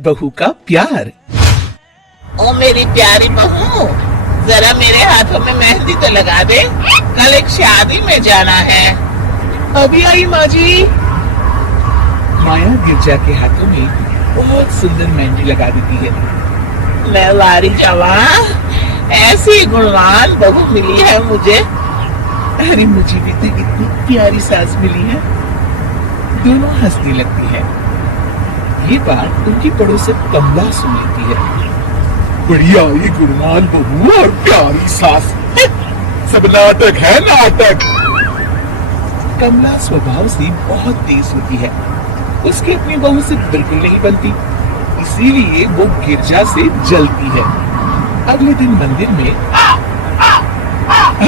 बहू का प्यार। ओ मेरी प्यारी बहू, जरा मेरे हाथों में मेहंदी तो लगा दे, कल एक शादी में जाना है। अभी आई माँ जी। माया गिरजा के हाथों में बहुत सुंदर मेहंदी लगा देती है। मैं वारी जावा, ऐसी गुणवान बहू मिली है मुझे। अरे मुझे भी तो इतनी प्यारी सास मिली है। दोनों हंसने लगती है। ये बात उनकी पड़ोसन कमला सुन लेती है। बढ़िया ये गुणवान बहू और प्यारी सास, सब नाटक है नाटक। कमला स्वभाव से बहुत तेज होती है। उसकी अपनी बहू से बिल्कुल नहीं बनती, इसीलिए वो गिरजा से जलती है। अगले दिन मंदिर में,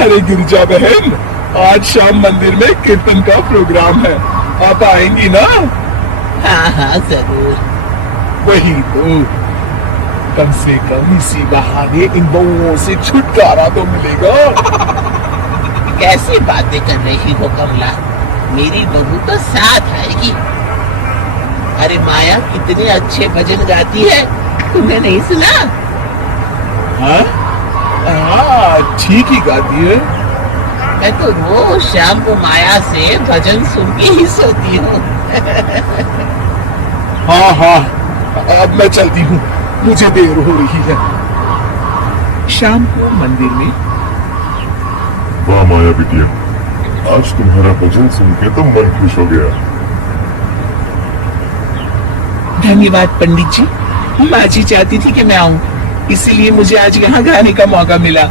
अरे गिरजा बहन, आज शाम मंदिर में कीर्तन का प्रोग्राम है, आप आएंगी ना? हाँ हाँ जरूर। वही तो, कम से कम इसी बहाने इन बहुओं से छुटकारा तो मिलेगा। कैसी बातें कर रही हो कमला, मेरी बहू तो साथ आएगी। अरे माया कितने अच्छे भजन गाती है, तुमने नहीं सुना? हाँ ठीक ही गाती है। मैं तो रोज शाम को माया से भजन सुन के ही सोती हूँ। हाँ, अब मैं चलती हूँ, मुझे देर हो रही है। शाम को मंदिर में, वाह माया बिटिया, आज तुम्हारा भजन सुन के तो मन खुश हो गया। धन्यवाद पंडित जी, माँ जी चाहती थी कि मैं आऊँ, इसीलिए मुझे आज यहाँ गाने का मौका मिला।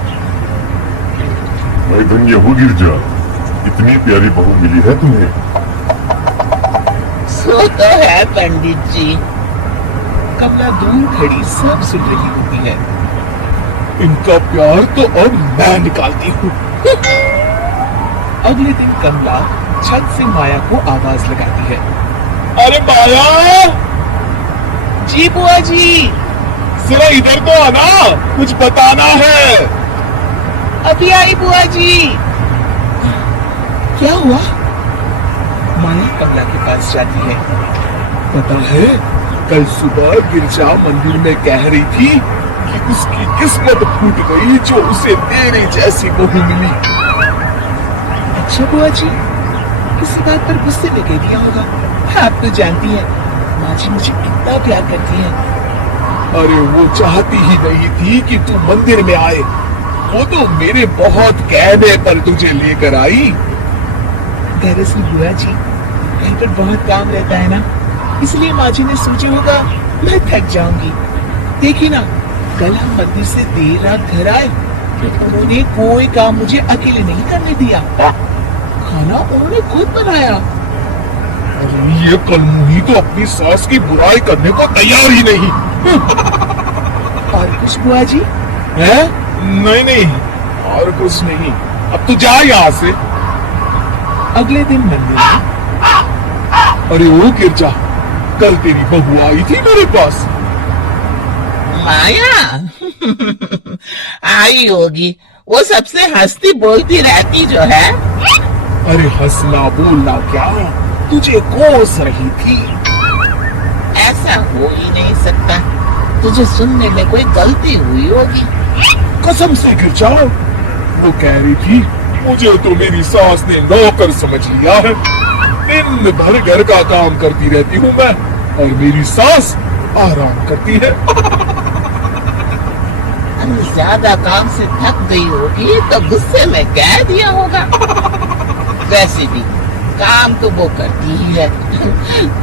मैं धन्य हूँ गिरजा, इतनी प्यारी बहू मिली है तुम्हें। सो तो है पंडित जी। कमला दूर खड़ी सब सुन रही होती है। इनका प्यार तो अब मैं निकालती हूँ। अगले दिन कमला छत से माया को आवाज लगाती है। अरे माया! जी बुआ जी, जरा इधर तो आना, कुछ बताना है। अभी आई बुआ जी। क्या हुआ? माया कमला के पास जाती है। पता है, कल सुबह गिरजा मंदिर में कह रही थी कि उसकी किस्मत फूट गई जो उसे तेरे जैसी बहू मिली। अच्छा बुआ जी, किसी बात पर गुस्से में कह दिया होगा। आप तो जानती हैं, माँ जी मुझे कितना प्यार करती है। अरे वो चाहती ही नहीं थी कि तू मंदिर में आए, वो तो मेरे बहुत कहने पर तुझे लेकर आई। दरअसल बुआ जी, घर पर बहुत काम रहता है ना, इसलिए माँ जी ने सोचा होगा मैं थक जाऊंगी। देखी ना, कल हम मंदिर से देर रात घर आए, उन्होंने कोई काम मुझे अकेले नहीं करने दिया। खाना उन्होंने खुद बनाया। अरे ये कलमुही तो अपनी सास की बुराई करने को तैयार ही नहीं। और कुछ बुआ जी? है? नहीं, और कुछ नहीं, अब तू जा यहाँ से। अगले दिन मंदिर में, अरे ओ गिरजा, कल तेरी बहू आई थी मेरे पास। माया आई होगी, वो सबसे हंसती बोलती रहती जो है। अरे हंसना बोलना क्या, तुझे कोस रही थी। ऐसा हो ही नहीं सकता, तुझे सुनने में कोई गलती हुई होगी। कसम से गिरजा, वो कह रही थी मुझे तो मेरी सास ने नौकर समझ लिया है। दिन भर घर का काम करती रहती हूँ मैं, और मेरी सास आराम करती है। ज्यादा काम से थक गई होगी तो गुस्से में कह दिया होगा। वैसे भी काम तो वो करती ही है,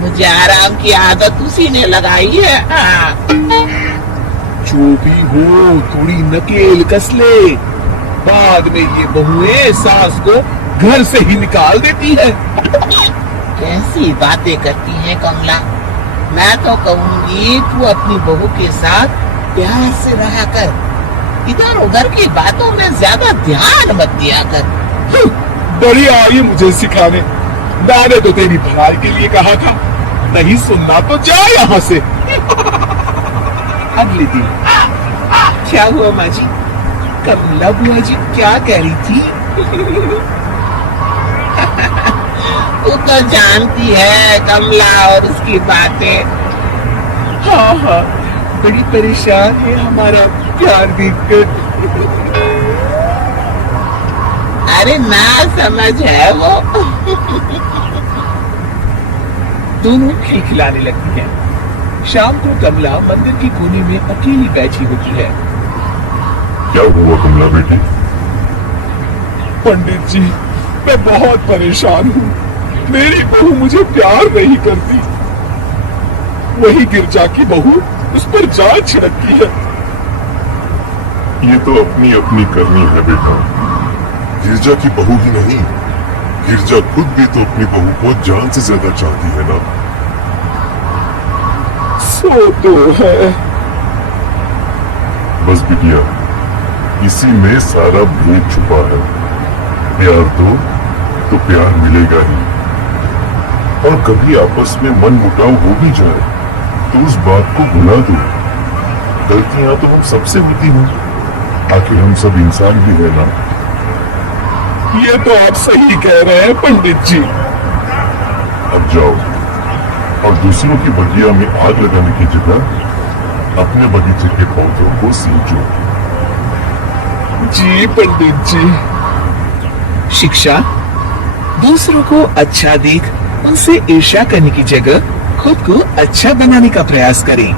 मुझे आराम की आदत उसी ने लगाई है। जो भी हो, थोड़ी नकेल कस ले, बाद में ये बहुएं सास को घर से ही निकाल देती है। कैसी बातें करती है कमला, मैं तो कहूंगी तू अपनी बहू के साथ प्यार से रहा कर, इधर उधर की बातों में ज्यादा ध्यान मत दिया कर। बड़ी आई मुझे सिखाने, मैंने तो तेरी भलाई के लिए कहा था, नहीं सुनना तो जा यहाँ से। अगले दिन, क्या हुआ माँ जी? कमला बुआ जी क्या कह रही थी? तू तो जानती है कमला और उसकी बातें। हाँ हाँ, बड़ी परेशान है हमारा प्यार देखकर। अरे ना समझ है वो। दोनों खिलखिलाने लगती हैं। शाम को कमला मंदिर की कोने में अकेली बैठी होती है। क्या हुआ कमला बेटी? पंडित जी, मैं बहुत परेशान हूँ। मेरी बहू मुझे प्यार नहीं करती। वही गिरजा की बहू उस पर जान छिड़कती है। ये तो अपनी अपनी करनी है बेटा। गिरजा की बहू ही नहीं, गिरजा खुद भी तो अपनी बहू को जान से ज्यादा चाहती है ना। सो तो है। बस बिटिया, इसी में सारा भेद छुपा है। प्यार दो तो प्यार मिलेगा ही। और कभी आपस में मन मुटाव हो भी जाए तो उस बात को भुला दो। गलतियां तो हम सबसे होती हैं, आखिर हम सब इंसान भी है ना। ये तो आप सही कह रहे हैं पंडित जी। अब जाओ और दूसरों की बगिया में आग लगाने की जगह अपने बगीचे के पौधों को सींचो। जी पंडित जी। शिक्षा, दूसरों को अच्छा देख उनसे ईर्ष्या करने की जगह खुद को अच्छा बनाने का प्रयास करें।